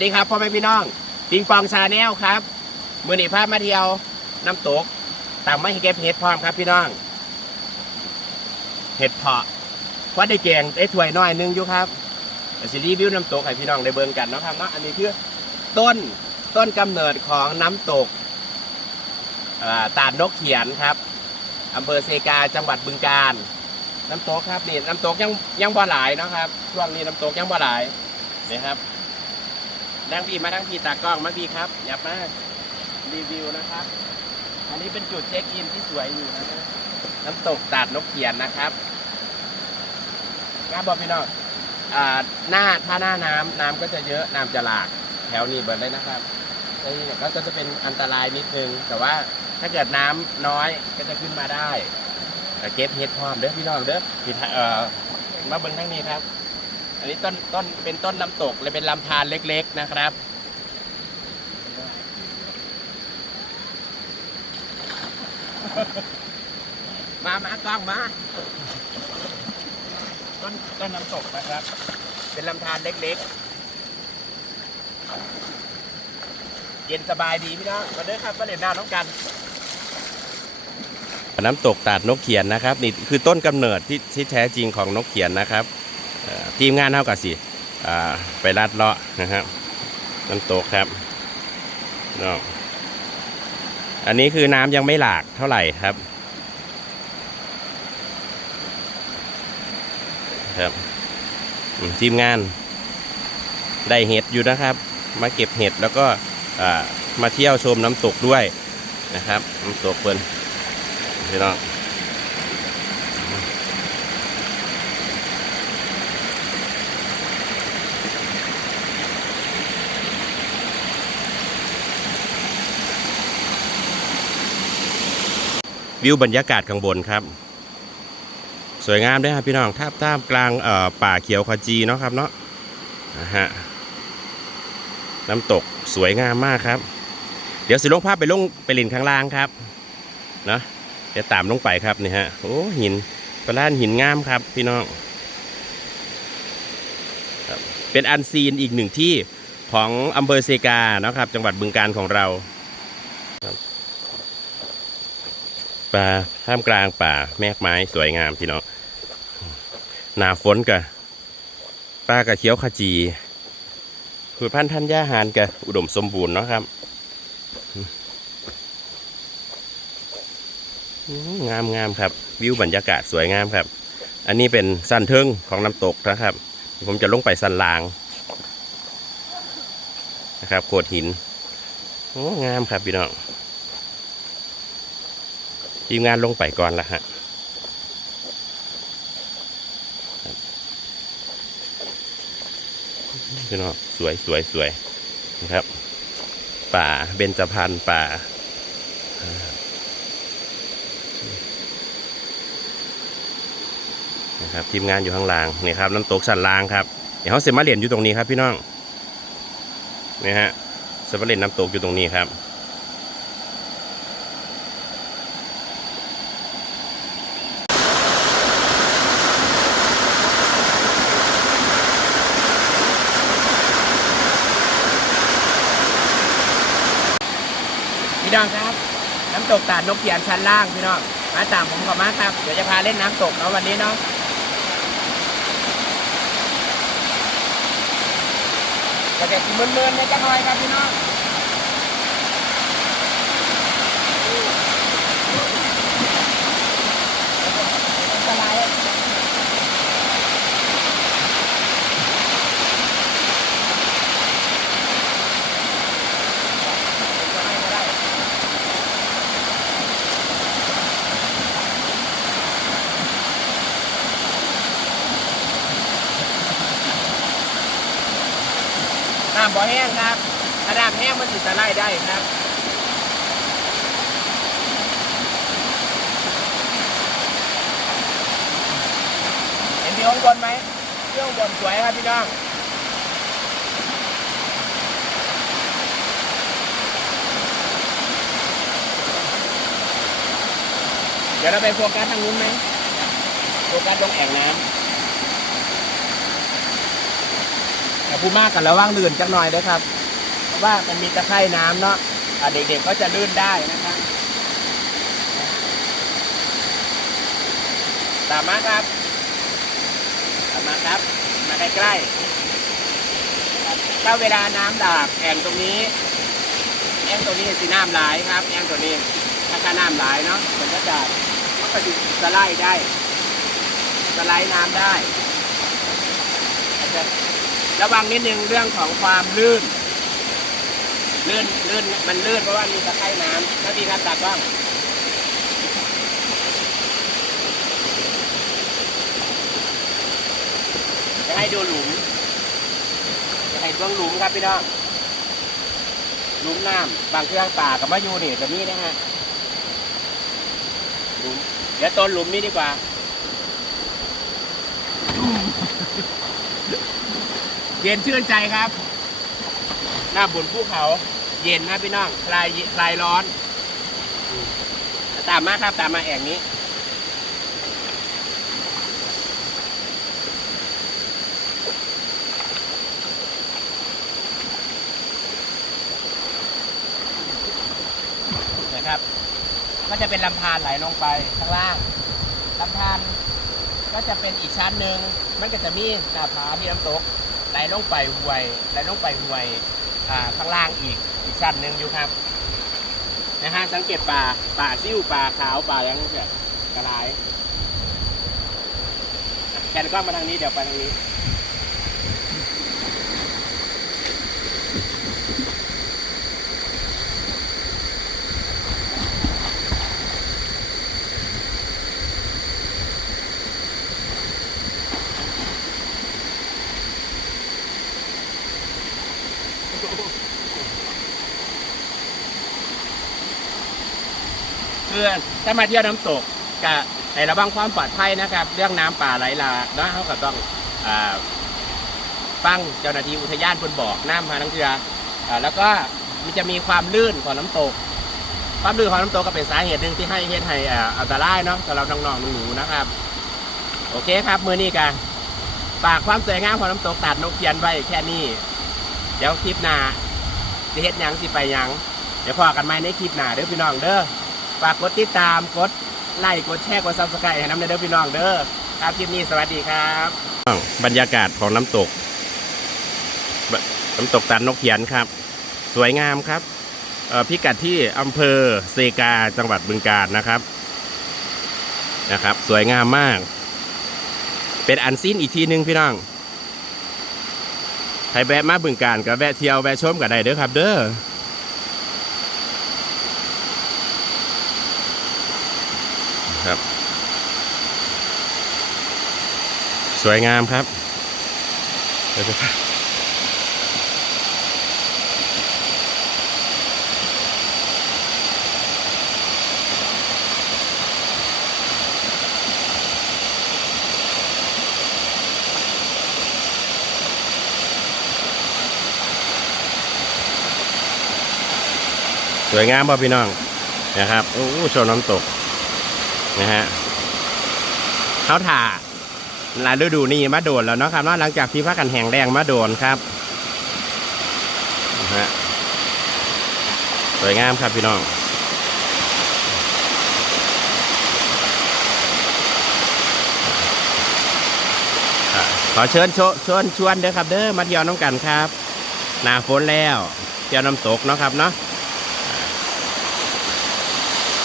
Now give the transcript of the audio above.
ดีครับพ่อแม่พี่น้องปิงปองชาแนลครับมือหนีพามาเที่ยวน้ำตกตามไม่เก็บเห็ดพร้อมครับพี่น้อง เห็ดเพาะว่าได้แกงได้ถ้วยน้อยนึงอยู่ครับแต่สิรีวิวน้ำตกให้พี่น้องได้เบิ่งกันเนาะครับเนาะอันนี้คือต้นต้นกำเนิดของน้ำตกอ่าตาดนกเขียนครับอำเภอเซกาจังหวัดบึงกาฬน้ำตกครับนี่น้ำตกยังยังบ่หลายนะครับช่วงนี้น้ำตกยังบ่หลายนี่ครับ นั่งพี่มานั่งพี่ตากล้องมาพี่ครับอย่ามากรีวิวนะครับ อันนี้เป็นจุดเช็คอินที่สวยอยู่นะน้ำตกตาดนกเขียนนะครับงามบอกพี่น้องอ่าหน้าถ้าหน้าน้ำน้ำก็จะเยอะน้ำจะหลากแถวนี้เบิดเลยนะครับนี่เนี่ยก็จะเป็นอันตรายนิดนึง แต่ว่าถ้าเกิดน้ำน้อยก็จะขึ้นมาได้เก็บเห็ดพร้อมเด้อพี่น้องเด้อพี่เอ่อมาเบิ่งทั้งนี้ครับ อันนี้ต้นต้นเป็นต้นน้ำตกเลยเป็นลำธารเล็ก ๆนะครับ มามากล้องมา ต้นต้นน้ำตกนะครับ เป็นลำธารเล็กๆ เย็นสบายดีพี่น้องมาเด้อครับมาเล่นน้ำน้องกันน้ำตกตาดนกเขียนนะครับ นี่คือต้นกำเนิดที่ที่แท้จริงของนกเขียนนะครับเอ่อ ทีมงานเท่ากับสิอ่ไปลาดเลาะนะครับน้ำตกครับเนาะอันนี้คือน้ำยังไม่หลากเท่าไหร่ครับ ครับทีมงานได้เห็ดอยู่นะครับ มาเก็บเห็ดแล้วก็มาเที่ยวชมน้ำตกด้วยนะครับ น้ำตกเพิ่นพี่น้อง วิวบรรยากาศข้างบนครับ สวยงามด้วยครับพี่น้องท่าท่ามกลางเอ่อป่าเขียวขจีเนาะครับเนาะนะฮะน้ำตกสวยงามมากครับ เดี๋ยวสิลงภาพไปลงไปเลินข้างล่างครับเนาะเดี๋ยวตามลงไปครับนี่ฮะโอ้หินประลานหินงามครับพี่น้องเป็นอันซีนอีกหนึ่งที่ของอำเภอเซกาเนาะครับ จังหวัดบึงการของเราครับ ป่าท่ามกลางป่าแมกไม้สวยงามพี่น้องหนาฝนกับป่ากระเขียวขจีพืชพันธุ์ธัญญาหารกับอุดมสมบูรณ์เนาะครับงามงามครับ วิวบรรยากาศสวยงามครับ อันนี้เป็นสันเทิงของน้ำตกนะครับ ผมจะลงไปสันลางนะครับโขดหินโอ้งามครับพี่น้อง ทีมงานลงไปก่อนละฮะพี่น้องสวยสวยสวยนะครับ ป่าเบญจพรรณป่านะครับทีมงานอยู่ข้างล่างนี่ครับน้ำตกสันล่างครับเดี๋ยวเขาเสร็จมาเหรียญอยู่ตรงนี้ครับพี่น้องนี่ฮะเสร็จมาเหรียญน้ำตกอยู่ตรงนี้ครับ พี่น้องครับ น้ำ ตกตาดนกเขียนชั้นล่างพี่น้องมาตามผมกับมาครับเดี๋ยวจะพาเล่นน้ำตกเนาะวันนี้เนาะก็จะมืนๆเนี่ยจะน้อยครับพี่น้อง้งครับถ้าน้ำแห้งมันจะไล่ได้ครับเห็นที่ข้างบนไหมเที่ข้างบนสวยครับพี่น้องเดี๋ยวเราไปโฟกัสทางนู้นไหมโฟกัสตรงแอ่งน้ำ แต่ผู้มากกันระว่างลื่นจักหน่อยด้วยครับเพราะว่ามันมีตะไคร่น้ำเนาะอ่าเด็กๆก็จะลื่นได้นะครับ ตามมาครับตามมาครับ มาใกล้ๆถ้าเวลาน้ำดากแอ่งตรงนี้แอ่งตรงนี้สีน้ำหลายครับแอ่งตัวนี้ถ้าค่าน้ำหลายเนาะมันก็จะมันก็จะสไลด์ได้สไลด์น้ำได้อาจจะ ระวังนิดนึงเรื่องของความลื่น ลื่นลื่นมันลื่นเพราะว่ามีตะไคร่น้ำถ้าพี่ครับตักบ้างจะให้ดูหลุมจะให้เบื้องหลุมครับพี่น้องหลุมน้ำบางเครื่องป่ากับมะยูนี่แบบนี้นะฮะหลุมเดี๋ยวต้นหลุมนี้ดีกว่า เย็นชื่นใจครับ หน้าบนภูเขา เย็นนะพี่น้องคลายคลายร้อน ตามมาครับตามมาแอ่งนี้ นะครับ ก็จะเป็นลำธารไหลลงไปข้างล่างลำธารก็จะเป็นอีกชั้นหนึ่งมันก็จะมีหน้าผาที่น้ำตก ไหลลงไปห่วยไหลลงไปห่วยข้างล่างอีกอีกสั้นหนึ่งอยู่ครับนะฮะสังเกตป่าป่าซิ่วป่าขาวป่าอย่างนี้เกิดกระไรแคนกล้องมาทางนี้เดี๋ยวไปทางนี้ ถ้ามาเที่ยวน้ำตกกับในระวังความปลอดภัยนะครับ เรื่องน้ำป่าไหลหลากเนาะเขาก็ต้องอ่าฟังเจ้าหน้าที่อุทยานคนบอกน้ำมาทั้งเรืออ่าแล้วก็มันจะมีความลื่นของน้ำตก ความลื่นของน้ำตกก็เป็นสาเหตุหนึ่งที่ให้เฮ็ดให้อ่าอันตรายเนาะสำหรับน้องๆหนูๆนะครับ โอเคครับมือนี้กันฝากความสวยงามของน้ำตกตัดนกเพียนไว้แค่นี้ เดี๋ยวคลิปหน้าจะเฮ็ดยังสิไปยัง เดี๋ยวพอกันใหมในคลิปหน้าเด้อพี่น้องเด้อ ฝากกดติดตามกดไลค์กดแชร์กดซับสไครต์ให้น้ำเด้อพี่น้องเด้อครับคลิปนี้สวัสดีครับ บรรยากาศของน้ำตก น้ำตกตันนกเขียนครับ สวยงามครับพิกัดที่อำเภอเซกาจังหวัดบึงกาฬนะครับนะครับ สวยงามมาก เป็นอันซีนอีกทีหนึงพี่น้องใครแวะมาบึงการก็แวะเที่ยวแวะชมกันได้เด้อครับ เด้อ ครับ สวยงามครับเดี๋ยวจะพาสวยงามป่ะพี่น้องนะครับโอ้โชว์น้ำตกนะฮะเขาถ่า ลายฤดูนี่มาโดนแล้วเนาะครับเนาะหลังจากที่พักกันแห้งแดงมาโดนครับฮะสวยงามครับพี่น้องขอเชิญชเชิญชวนเด้อครับเด้อมาเที่ยวน้ำกันครับ หนาฝนแล้วเที่ยวน้ำตกเนาะครับเนาะ